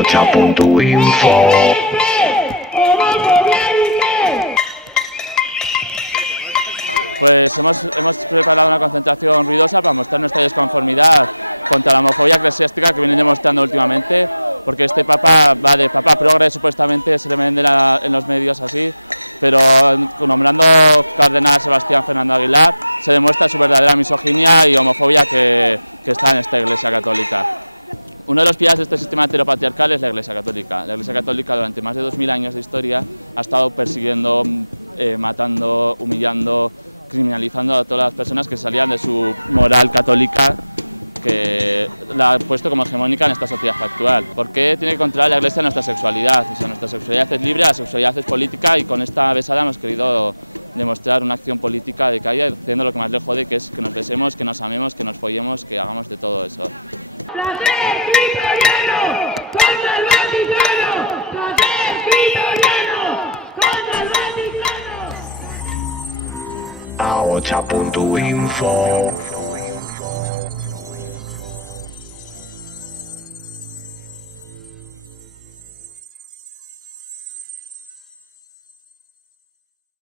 Ahotsa.info. Pues hemos preparado una concentración ruidosa para mostrar nuestra desconformidad contra la homofobia eclesiástica que vienen demostrando últimamente, porque este papa va de papa progre, supuestamente se le vende en los medios así, pero nombrando cardenal Sebastián Fernando Aguilar se demuestra su verdadera misoginia y homofobia que está en esta Iglesia Católica. Uno de los pilares de este sistema heteropatriarcal es la Iglesia Católica. La Iglesia Católica durante más de 2000 años de historia ha estado persiguiendo, matando, humillando, criminalizando a todas las personas que salían de su moral católica que la ha puesto como hegemónica en esta sociedad actual. ¿Por qué tiene que controlar la Iglesia nuestra sexualidad? O sea, nuestra sexualidad es libre, la sexualidad es política y con esta besada hemos querido demostrar una acción política de calle, haciendo lo que más le jode, que es que nos besemos, que nos amemos, que nos follemos, que hagamos de todo eso. ¡Placer cristiano contra el Vaticano! ¡Placer cristiano contra el Vaticano! Ahotsa.info.